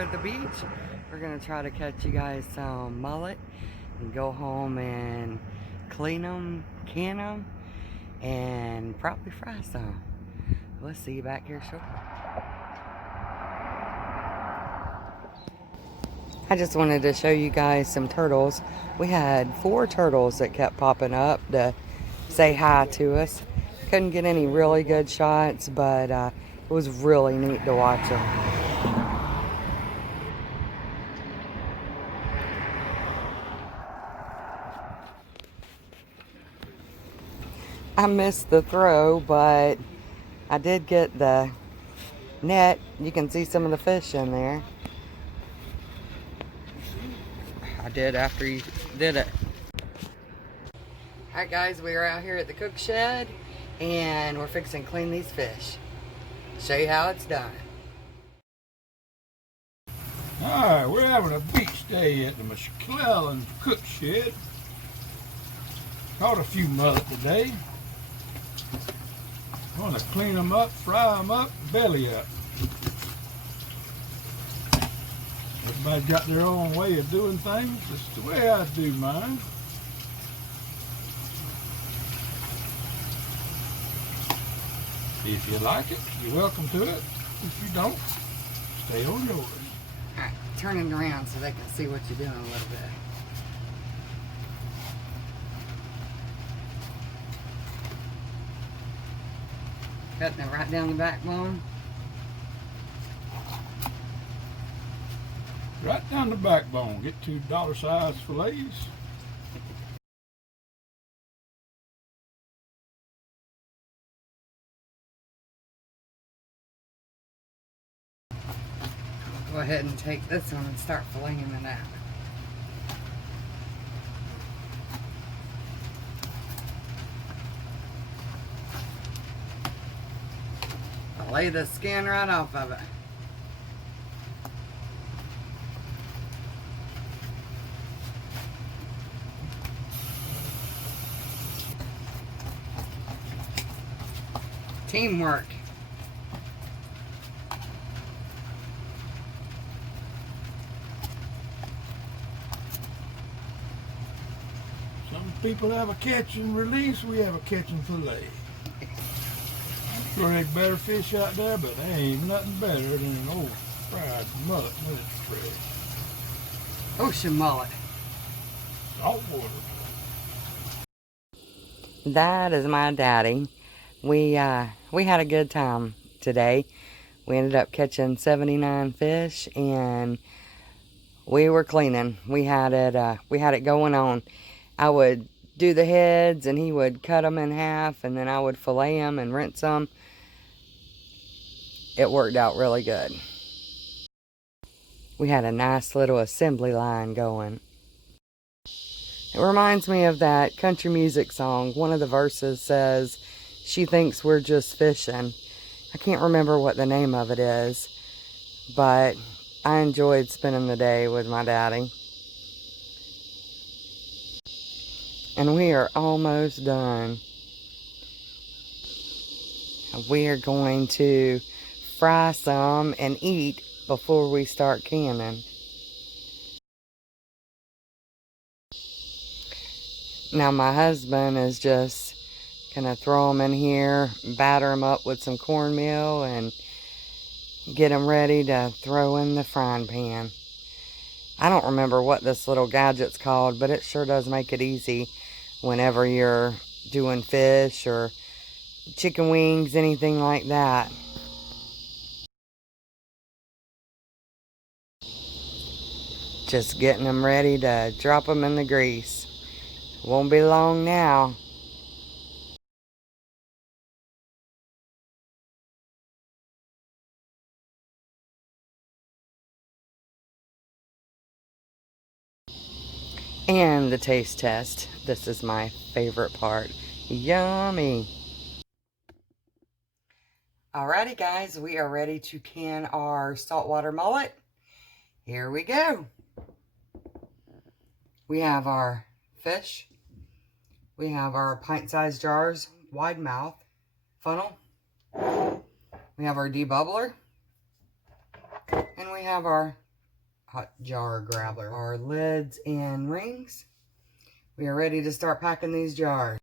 at the beach. We're gonna try to catch you guys some mullet and go home and clean them, can them, and probably fry some. We'll see you back here shortly. I just wanted to show you guys some turtles. We had 4 turtles that kept popping up to say hi to us. Couldn't get any really good shots, but it was really neat to watch them. I missed the throw, but I did get the net. You can see some of the fish in there. I did after you did it. Alright guys, we are out here at the cook shed and we're fixing to clean these fish. Show you how it's done. Alright, we're having a beach day at the McClellan cook shed. Caught a few mullet today. Want to clean them up, fry them up, belly up. Everybody's got their own way of doing things. It's the way I do mine. If you like it, you're welcome to it. If you don't, stay on yours. Alright, turn it around so they can see what you're doing a little bit. Cutting it right down the backbone. Right down the backbone. Get 2 dollar-sized fillets. Go ahead and take this one and start filleting it out. I'll lay the skin right off of it. Teamwork. Some people have a catch and release, we have a catch and fillet. I'm sure there's better fish out there, but there ain't nothing better than an old fried mullet when it's fresh. Ocean mullet. Saltwater. That is my daddy. We had a good time today. We ended up catching 79 fish and we were cleaning. We had it going on. I would do the heads and he would cut them in half and then I would fillet them and rinse them. It worked out really good. We had a nice little assembly line going. It reminds me of that country music song. One of the verses says, "She thinks we're just fishing." I can't remember what the name of it is, but I enjoyed spending the day with my daddy. And we are almost done. We are going to fry some and eat before we start canning. Now my husband is just gonna throw them in here, batter them up with some cornmeal and get them ready to throw in the frying pan. I don't remember what this little gadget's called, but it sure does make it easy whenever you're doing fish or chicken wings, anything like that. Just getting them ready to drop them in the grease. Won't be long now. And the taste test. This is my favorite part. Yummy. Alrighty guys, we are ready to can our saltwater mullet. Here we go. We have our fish. We have our pint-sized jars, wide mouth, funnel. We have our debubbler. And we have our hot jar grabber. Our lids and rings. We are ready to start packing these jars.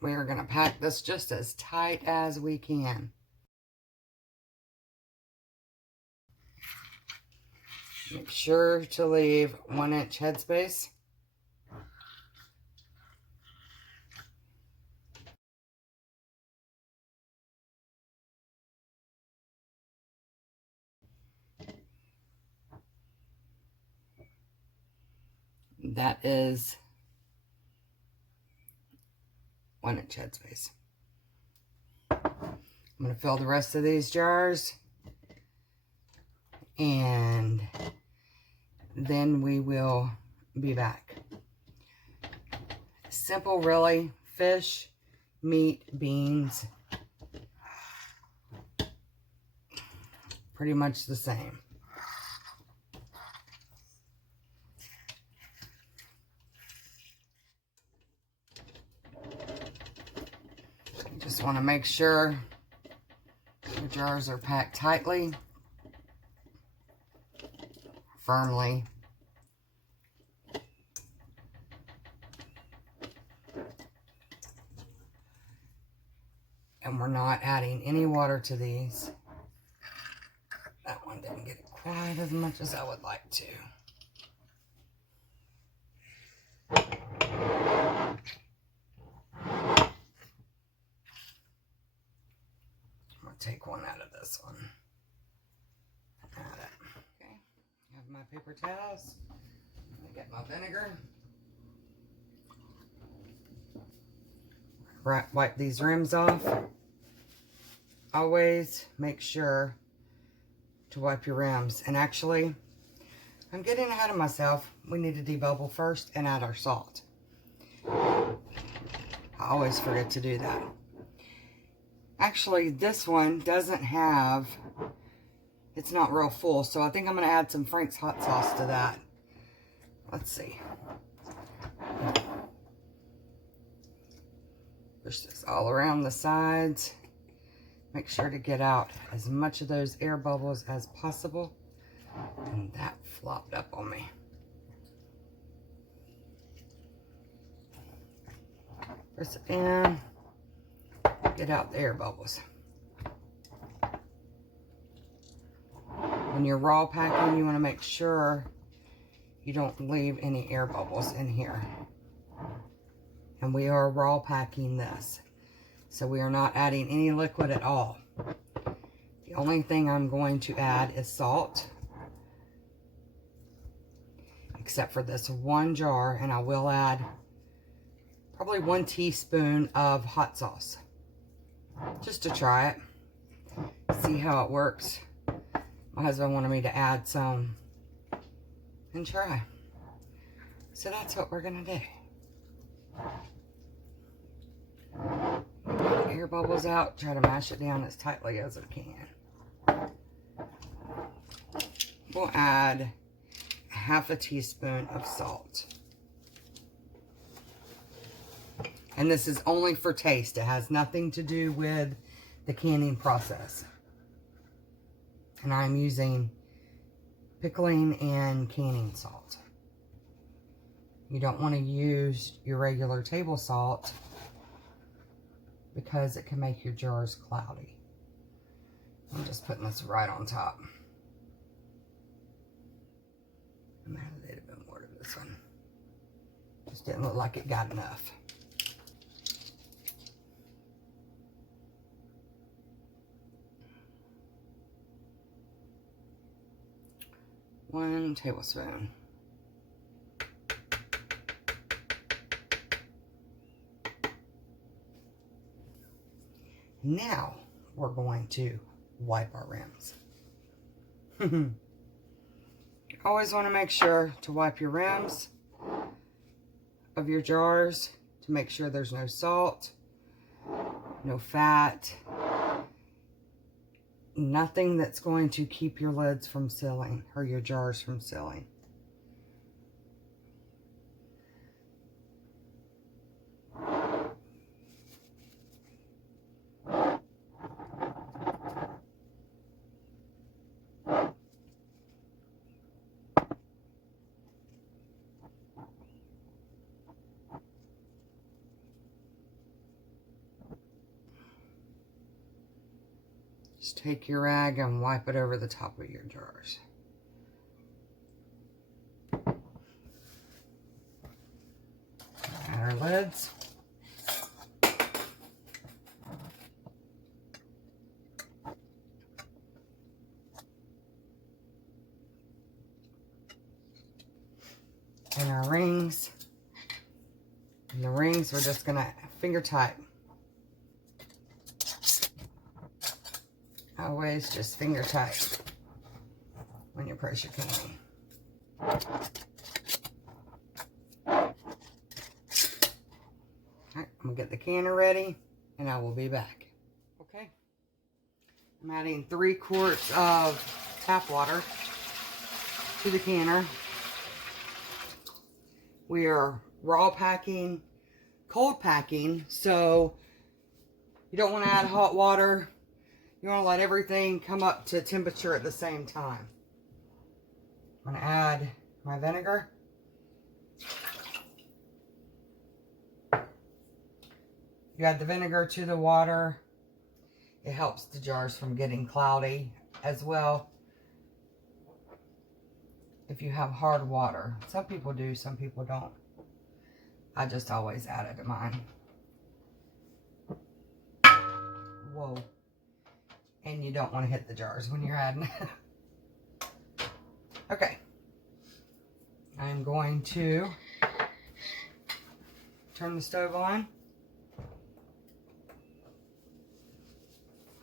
We are going to pack this just as tight as we can. Make sure to leave 1 inch headspace. That is 1 inch headspace. I'm going to fill the rest of these jars, and then we will be back. Simple, really. Fish, meat, beans. Pretty much the same. You just want to make sure your jars are packed tightly, firmly. And we're not adding any water to these. That one didn't get quite as much as I would like to. I'm going to take one out of this one. Add it. Okay, I have my paper towels. I'm going to get my vinegar. Wipe these rims off. Always make sure to wipe your rims. And actually, I'm getting ahead of myself. We need to debubble first and add our salt. I always forget to do that. Actually, this one doesn't have, it's not real full, so I think I'm going to add some Frank's hot sauce to that. Let's see. Push this all around the sides. Make sure to get out as much of those air bubbles as possible. And that flopped up on me. Press it in. Get out the air bubbles. When you're raw packing, you want to make sure you don't leave any air bubbles in here. And we are raw packing this. So we are not adding any liquid at all. The only thing I'm going to add is salt. Except for this one jar, and I will add probably 1 teaspoon of hot sauce. Just to try it. See how it works. My husband wanted me to add some and try. So that's what we're going to do. Get the air bubbles out. Try to mash it down as tightly as I can. We'll add 1/2 teaspoon of salt. And this is only for taste. It has nothing to do with the canning process. And I'm using pickling and canning salt. You don't want to use your regular table salt because it can make your jars cloudy. I'm just putting this right on top. I'm gonna add a little bit more to this one. Just didn't look like it got enough. One tablespoon. Now we're going to wipe our rims. Always want to make sure to wipe your rims of your jars to make sure there's no salt, no fat, nothing that's going to keep your lids from sealing or your jars from sealing. Just take your rag and wipe it over the top of your jars. Add our lids. And our rings. And the rings we're just gonna finger tight. Always just finger tight when you pressure canning. Alright, I'm gonna get the canner ready and I will be back. Okay, I'm adding 3 quarts of tap water to the canner. We are raw packing, cold packing, so you don't want to add hot water. You want to let everything come up to temperature at the same time. I'm going to add my vinegar. You add the vinegar to the water. It helps the jars from getting cloudy as well. If you have hard water. Some people do, some people don't. I just always add it to mine. Whoa. And you don't want to hit the jars when you're adding it. Okay. I'm going to turn the stove on.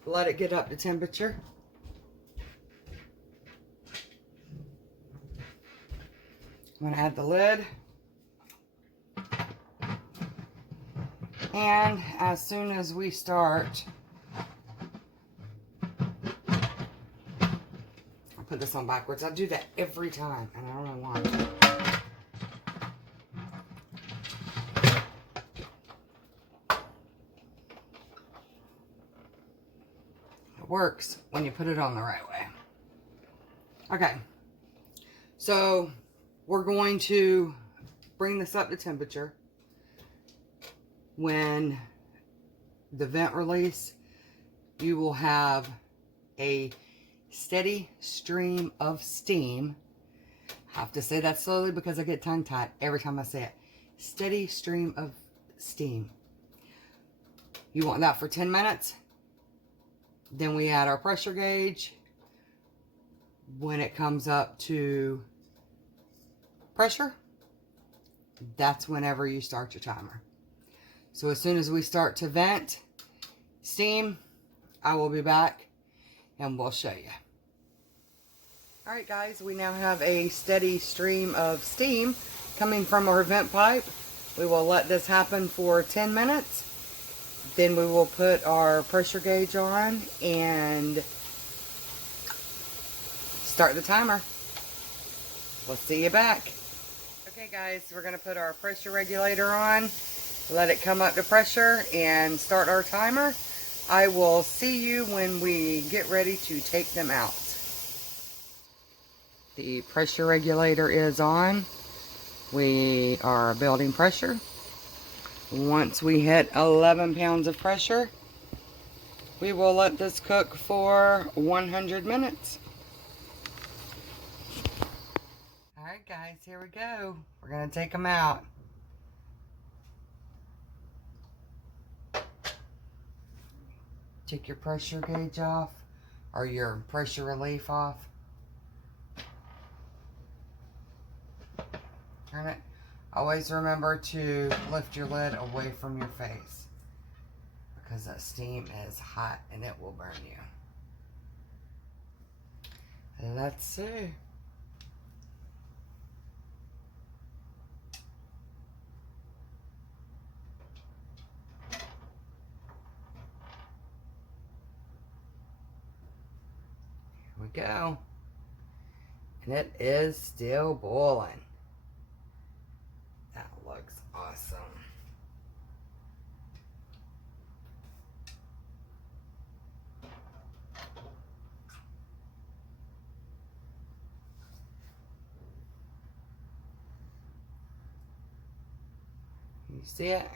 Let it get up to temperature. I'm going to add the lid. And as soon as we start, I'll put this on backwards. I do that every time, and I don't know why. It works when you put it on the right way. Okay, so we're going to bring this up to temperature. When the vent release, you will have a steady stream of steam. I have to say that slowly because I get tongue-tied every time I say it. Steady stream of steam. You want that for 10 minutes. Then we add our pressure gauge. When it comes up to pressure, that's whenever you start your timer. So as soon as we start to vent steam, I will be back and we'll show you. Alright guys, we now have a steady stream of steam coming from our vent pipe. We will let this happen for 10 minutes. Then we will put our pressure gauge on and start the timer. We'll see you back. Okay guys, we're going to put our pressure regulator on. Let it come up to pressure and start our timer. I will see you when we get ready to take them out. The pressure regulator is on. We are building pressure. Once we hit 11 pounds of pressure, we will let this cook for 100 minutes. Alright guys, here we go. We're going to take them out. Take your pressure gauge off, or your pressure relief off. Turn it. Always remember to lift your lid away from your face, because that steam is hot and it will burn you. Let's see. We go, and it is still boiling. That looks awesome. You see it?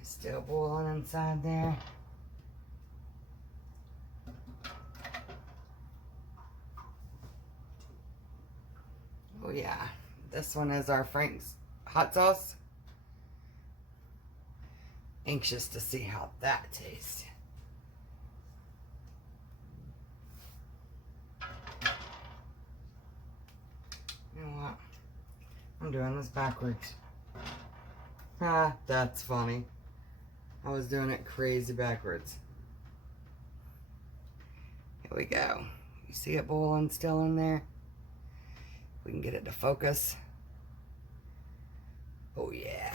It's Still boiling inside there. Oh yeah, this one is our Frank's hot sauce. Anxious to see how that tastes. You know what? I'm doing this backwards. Ah, that's funny. I was doing it crazy backwards. Here we go. You see it boiling still in there? We can get it to focus. Oh yeah.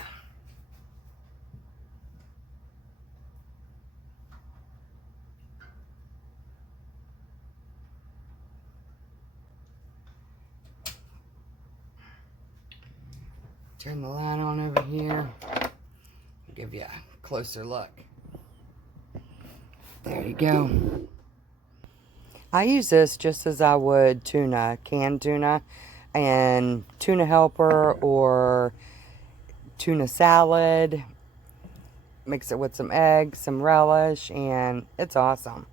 Turn the light on over here. Give you a closer look. There you go. I use this just as I would tuna, canned tuna, and tuna helper or tuna salad. Mix it with some eggs, some relish, and it's awesome.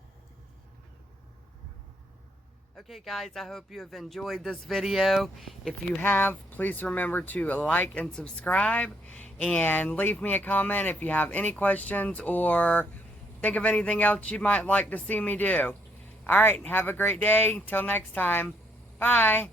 Okay guys, I hope you have enjoyed this video. If you have, please remember to like and subscribe, and leave me a comment if you have any questions or think of anything else you might like to see me do. Alright, have a great day. Till next time. Bye.